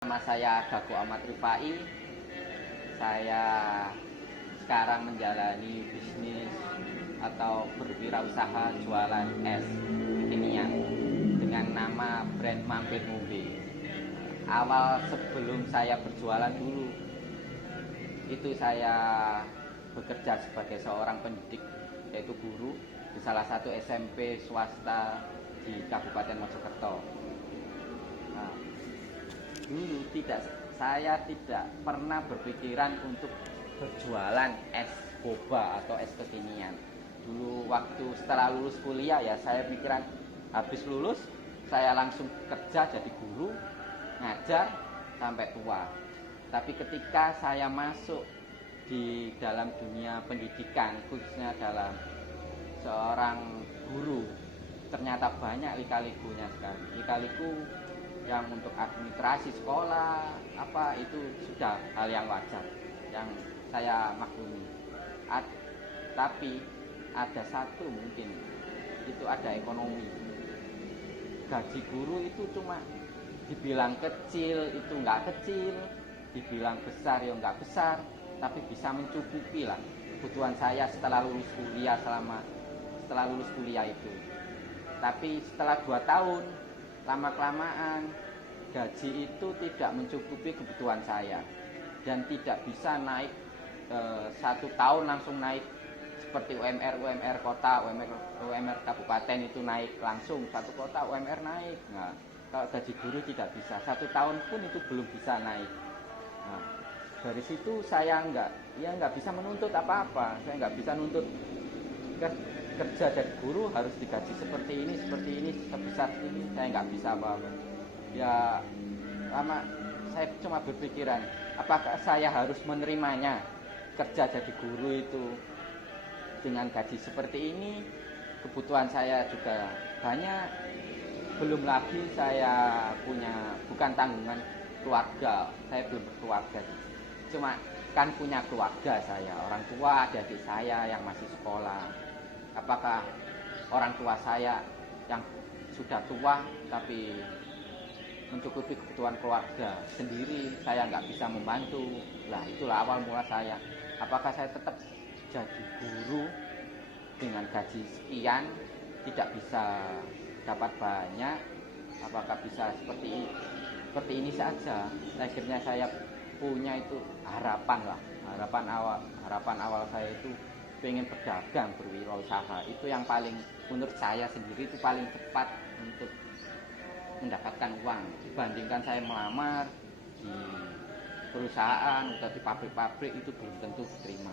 Nama saya Gago Ahmad Rifai. Saya sekarang menjalani bisnis atau berwirausaha jualan es kekinian dengan nama brand Mampir Ngombe. Awal sebelum saya berjualan dulu, itu saya bekerja sebagai seorang pendidik, yaitu guru di salah satu SMP swasta di Kabupaten Mojokerto. Nah, dulu saya tidak pernah berpikiran untuk berjualan es boba atau es kekinian. Dulu waktu setelah lulus kuliah ya, saya pikiran habis lulus saya langsung kerja jadi guru, ngajar sampai tua. Tapi ketika saya masuk di dalam dunia pendidikan, khususnya dalam seorang guru, ternyata banyak lika-likunya sekali. Lika-liku yang untuk administrasi sekolah itu sudah hal yang wajar, yang saya maklumi. Tapi ada satu mungkin, itu ada ekonomi. Gaji guru itu cuma dibilang kecil itu nggak kecil, dibilang besar ya nggak besar, tapi bisa mencukupi lah kebutuhan saya setelah lulus kuliah itu. Tapi setelah 2 tahun lama-kelamaan gaji itu tidak mencukupi kebutuhan saya dan tidak bisa naik 1 tahun langsung naik seperti UMR kota, UMR kabupaten itu naik langsung, 1 kota UMR naik. Nah, kalau gaji guru tidak bisa, 1 tahun pun itu belum bisa naik. Nah, dari situ saya nggak bisa menuntut apa-apa. Saya nggak bisa nuntut kerja dari guru harus digaji seperti ini, sebesar ini. Saya nggak bisa apa-apa. Ya, saya cuma berpikiran, apakah saya harus menerimanya kerja jadi guru itu dengan gaji seperti ini? Kebutuhan saya juga banyak. Belum lagi saya bukan tanggungan keluarga, saya belum berkeluarga. Cuma kan punya keluarga saya, orang tua, adik-adik saya yang masih sekolah. Apakah orang tua saya yang sudah tua tapi mencukupi kebutuhan keluarga sendiri, saya nggak bisa membantu. Lah itulah awal mula saya. Apakah saya tetap jadi guru dengan gaji sekian, tidak bisa dapat banyak? Apakah bisa seperti ini saja? Akhirnya saya punya itu harapan awal saya itu pengen berdagang, berwirausaha. Itu yang paling, menurut saya sendiri itu paling cepat untuk mendapatkan uang dibandingkan saya melamar di perusahaan atau di pabrik-pabrik, itu belum tentu diterima.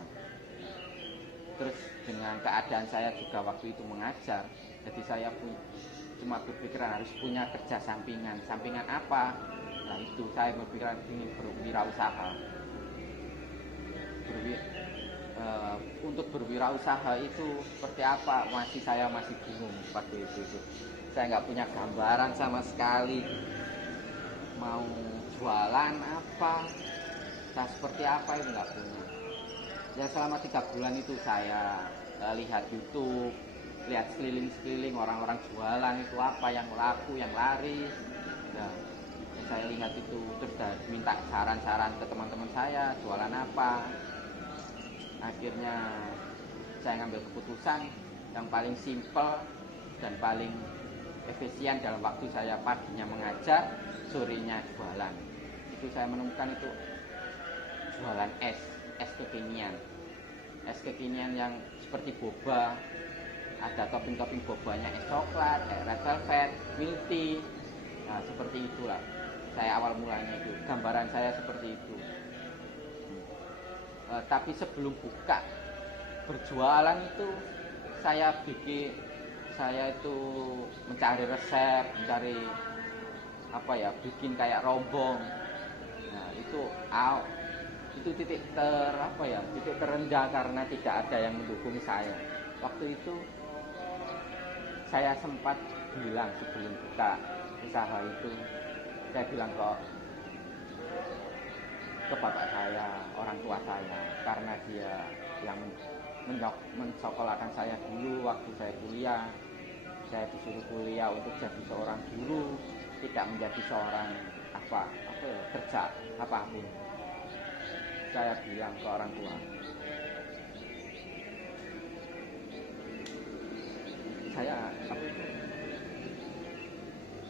Terus dengan keadaan saya juga waktu itu mengajar, jadi saya cuma berpikiran harus punya kerja sampingan apa? Nah itu saya berpikiran ingin berwirausaha. Untuk berwirausaha itu seperti apa? Saya masih bingung waktu itu. Saya nggak punya gambaran sama sekali. Mau jualan apa? Seperti apa itu nggak punya. Ya selama 3 bulan itu saya lihat YouTube, lihat sekeliling orang-orang jualan itu apa yang laku, yang laris. Nah, saya lihat itu terus minta saran-saran ke teman-teman saya jualan apa. Akhirnya saya ngambil keputusan yang paling simpel dan paling efisien dalam waktu saya paginya mengajar, sorenya jualan. Itu saya menemukan itu jualan es kekinian. Es kekinian yang seperti boba, ada topping-topping bobanya, es coklat, red velvet, milk tea. Nah, seperti itulah saya awal mulanya itu. Gambaran saya seperti itu. Tapi sebelum buka berjualan itu saya itu mencari resep, bikin kayak rombong. Nah, itu titik terendah karena tidak ada yang mendukung saya. Waktu itu saya sempat bilang sebelum buka usaha itu, saya bilang ke bapak saya, orang tua saya, karena dia yang mensekolahkan saya dulu waktu saya kuliah. Saya disuruh kuliah untuk jadi seorang guru, tidak menjadi seorang kerja apapun. Saya bilang ke orang tua,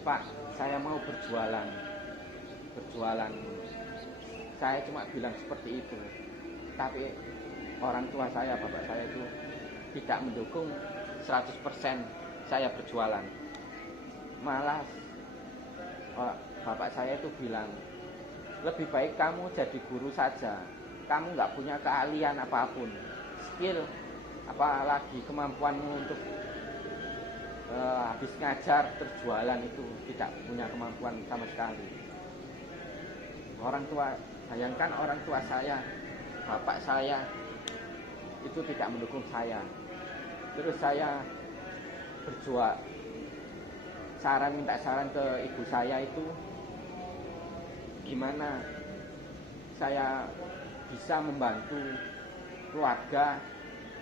Pak, saya mau berjualan. Saya cuma bilang seperti itu. Tapi orang tua saya, bapak saya itu tidak mendukung 100% saya berjualan. Malah bapak saya itu bilang, lebih baik kamu jadi guru saja. Kamu nggak punya keahlian apapun, skill, apalagi kemampuanmu untuk habis ngajar terus jualan itu tidak punya kemampuan sama sekali. Bayangkan orang tua saya, bapak saya itu tidak mendukung saya. Terus saya minta saran ke ibu saya itu, gimana saya bisa membantu keluarga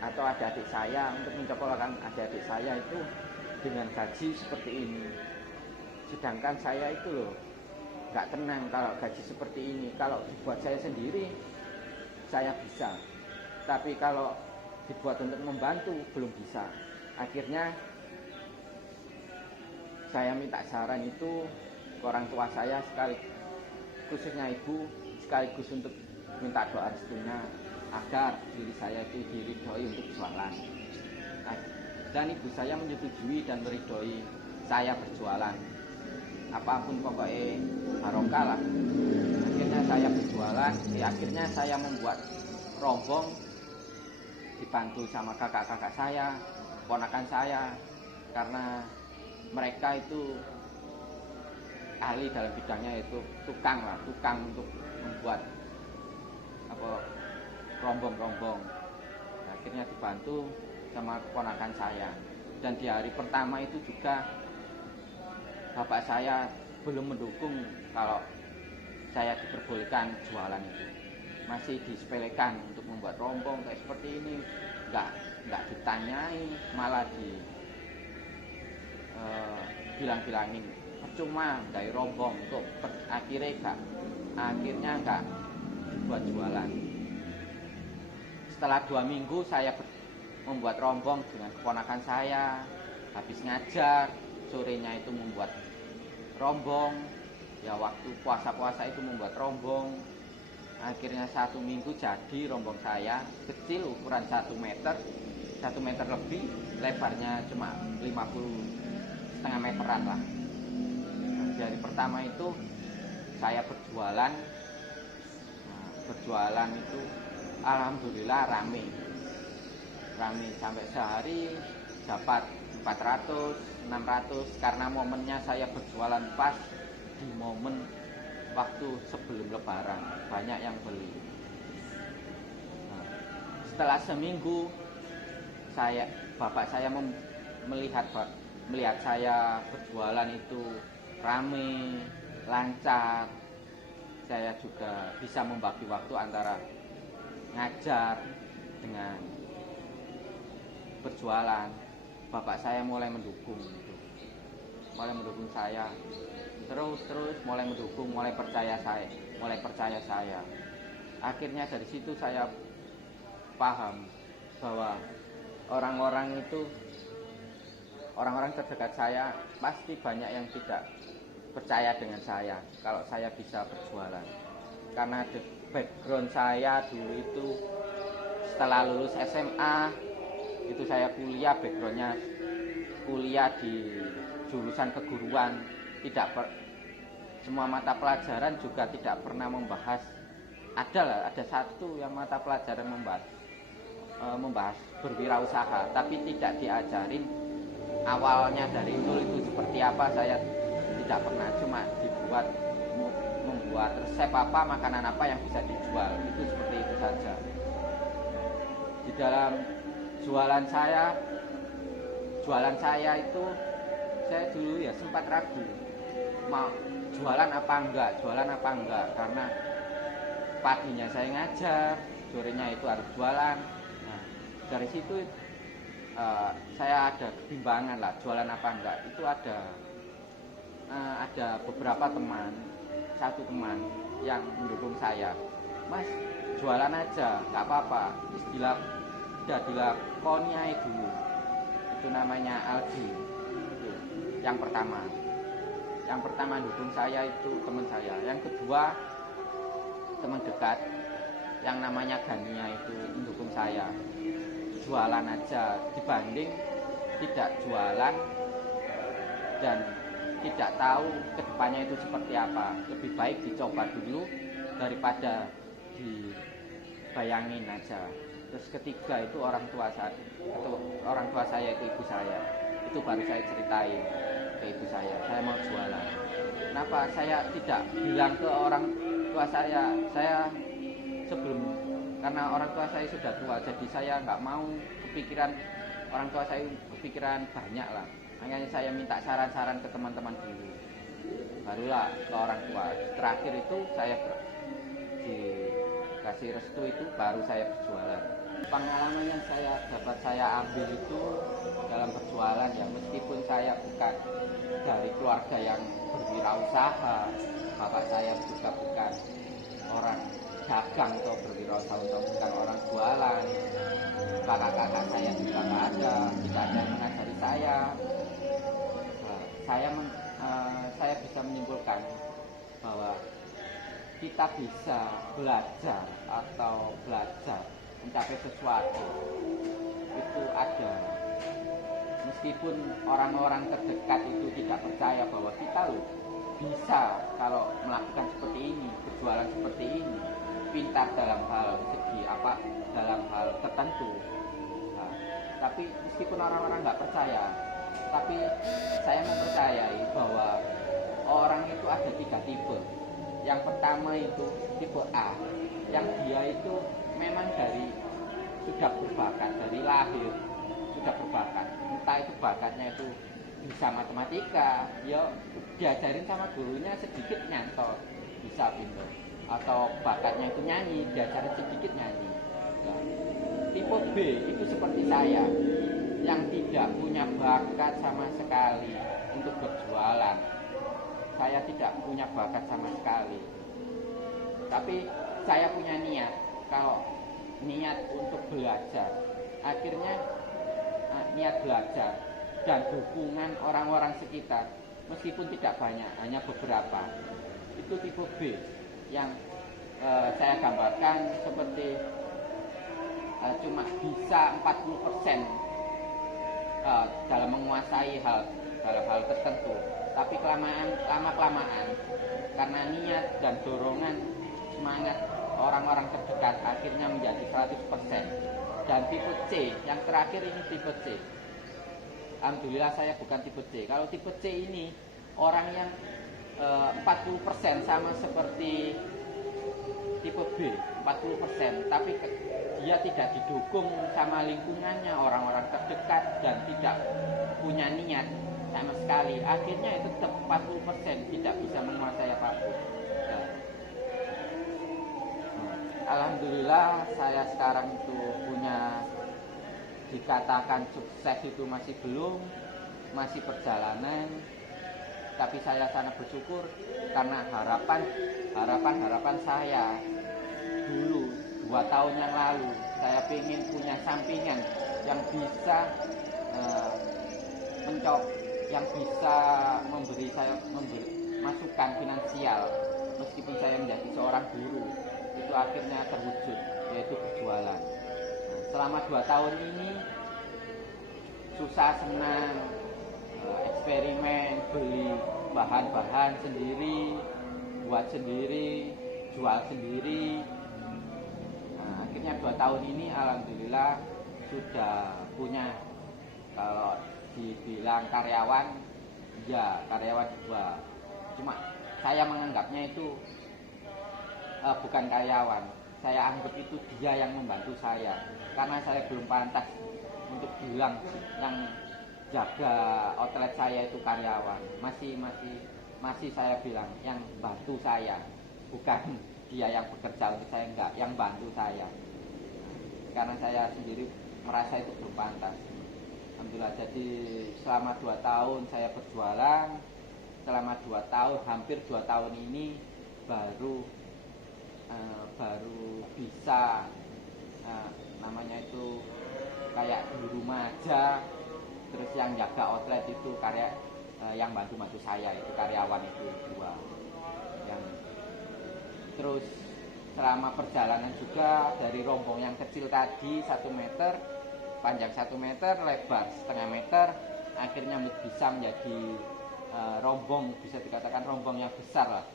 atau adik-adik saya untuk menyekolahkan adik-adik saya itu dengan gaji seperti ini. Sedangkan saya itu loh nggak tenang kalau gaji seperti ini. Kalau dibuat saya sendiri saya bisa, tapi kalau dibuat untuk membantu belum bisa. Akhirnya saya minta saran itu ke orang tua saya, khususnya ibu, sekaligus untuk minta doa restunya agar diri saya itu diridhoi untuk jualan. Dan ibu saya menyetujui dan meridhoi saya berjualan. Apapun pokoknya barokah lah. Akhirnya saya berjualan. Akhirnya saya membuat rombong dibantu sama kakak-kakak saya, ponakan saya, karena mereka itu ahli dalam bidangnya, itu tukang untuk membuat rombong-rombong. Akhirnya dibantu sama keponakan saya. Dan di hari pertama itu juga bapak saya belum mendukung kalau saya diperbolehkan jualan itu. Masih disepelekan untuk membuat rombong kayak seperti ini, nggak ditanyai, malah bilang-bilangin percuma dari rombong untuk akhirnya nggak dibuat jualan. Setelah 2 minggu saya membuat rombong dengan keponakan saya, habis ngajar sorenya itu membuat rombong, ya waktu puasa-puasa itu membuat rombong. Akhirnya 1 minggu jadi rombong saya, kecil, ukuran 1 meter lebih, lebarnya cuma 50,5 meteran lah. Di hari pertama itu saya berjualan itu alhamdulillah rame sampai sehari dapat 400-600, karena momennya saya berjualan pas di momen waktu sebelum lebaran, banyak yang beli. Setelah seminggu bapak saya melihat saya berjualan itu rame, lancar. Saya juga bisa membagi waktu antara ngajar dengan berjualan. Bapak saya mulai mendukung saya, terus mulai mendukung, mulai percaya saya. Akhirnya dari situ saya paham bahwa orang-orang terdekat saya pasti banyak yang tidak percaya dengan saya kalau saya bisa berjualan. Karena background saya dulu itu setelah lulus SMA itu saya backgroundnya kuliah di jurusan keguruan, semua mata pelajaran juga tidak pernah membahas. Ada satu yang mata pelajaran membahas berwirausaha, tapi tidak diajarin awalnya dari nol itu seperti apa. Saya tidak pernah, cuma membuat resep makanan apa yang bisa dijual, itu seperti itu saja. Di dalam jualan saya itu saya dulu ya sempat ragu mau jualan apa enggak, karena paginya saya ngajar, sorenya itu harus jualan. Nah, dari situ saya ada kebimbangan lah, jualan apa enggak. Itu ada beberapa teman satu teman yang mendukung saya, Mas jualan aja nggak apa-apa, istilah udah dilakoni aja dulu. Itu namanya Aldi. Itu yang pertama dukung saya itu teman saya. Yang kedua teman dekat yang namanya Gania itu mendukung saya, jualan aja dibanding tidak jualan dan tidak tahu kedepannya itu seperti apa. Lebih baik dicoba dulu daripada dibayangin aja. Terus ketiga itu orang tua saya itu ibu saya. Itu baru saya ceritain ke ibu saya mau jualan. Kenapa saya tidak bilang ke orang tua saya sebelum, karena orang tua saya sudah tua, jadi saya nggak mau kepikiran orang tua saya kepikiran banyak lah. Makanya saya minta saran-saran ke teman-teman dulu, barulah ke orang tua. Terakhir itu saya dikasih restu, itu baru saya berjualan. Pengalaman yang saya ambil itu dalam berjualan ya, meskipun saya bukan dari keluarga yang berwirausaha, bapak saya juga bukan orang dagang atau berwirausaha, atau bukan orang jualan, kakak-kakak saya juga tidak ada yang mengajari saya. Saya bisa menyimpulkan bahwa kita bisa belajar mencapai sesuatu itu ada, meskipun orang-orang terdekat itu tidak percaya bahwa kita bisa kalau melakukan seperti ini, berjualan seperti ini, pintar dalam hal tertentu. Nah, tapi meskipun orang-orang nggak percaya, tapi saya mempercayai bahwa orang itu ada 3 tipe. Yang pertama itu tipe A, yang dia itu memang sudah berbakat dari lahir, sudah berbakat. Entah itu bakatnya itu bisa matematika, ya diajarin sama gurunya sedikit nyantol, bisa pintar. Atau bakatnya itu nyanyi, diajarin sedikit nyanyi. Nah, tipe B itu seperti saya, yang tidak punya bakat sama sekali untuk berjualan. Saya tidak punya bakat sama sekali, tapi saya punya niat, kalau niat untuk belajar. Akhirnya niat belajar dan dukungan orang-orang sekitar, meskipun tidak banyak, hanya beberapa. Itu tipe B yang saya gambarkan seperti cuma bisa 40% dalam menguasai hal tertentu, tapi lama-kelamaan karena niat dan dorongan semangat orang-orang terdekat akhirnya menjadi 100%. Dan tipe C yang terakhir ini tipe C, alhamdulillah saya bukan tipe C. Kalau tipe C ini orang yang 40% sama seperti tipe B, 40%, tapi dia tidak didukung sama lingkungannya, orang-orang terdekat, dan tidak punya niat sama sekali. Akhirnya itu tetap 40%, tidak bisa menguasai apapun. Alhamdulillah saya sekarang itu punya, dikatakan sukses itu masih belum, masih perjalanan, tapi saya sangat bersyukur karena harapan saya dulu 2 tahun yang lalu, saya ingin punya sampingan yang bisa yang bisa memberi masukan finansial meskipun saya menjadi seorang guru. Itu akhirnya terwujud, yaitu berjualan. Selama 2 tahun ini susah senang, eksperimen, beli bahan-bahan sendiri, buat sendiri, jual sendiri. Nah, akhirnya 2 tahun ini alhamdulillah sudah punya, kalau dibilang karyawan, ya karyawan 2. Cuma saya menganggapnya itu bukan karyawan, saya anggap itu dia yang membantu saya, karena saya belum pantas untuk bilang yang jaga outlet saya itu karyawan. Masih saya bilang yang bantu saya, bukan dia yang bekerja untuk saya, enggak, yang bantu saya, karena saya sendiri merasa itu belum pantas. Alhamdulillah, jadi selama 2 tahun saya berjualan, selama 2 tahun, hampir 2 tahun ini baru bisa namanya itu kayak di rumah aja. Terus yang jaga outlet itu yang bantu saya itu karyawan itu 2 yang. Terus selama perjalanan juga dari rombong yang kecil tadi 1 meter, panjang 1 meter, lebar setengah meter, akhirnya bisa menjadi rombong, bisa dikatakan rombong yang besar lah.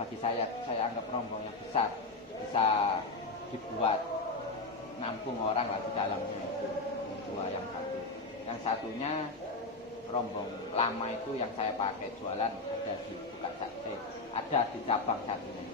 Bagi saya anggap rombong yang besar, bisa dibuat nampung orang lah di dalamnya itu. Yang 2, yang satunya rombong lama itu yang saya pakai jualan, ada di cabang satunya.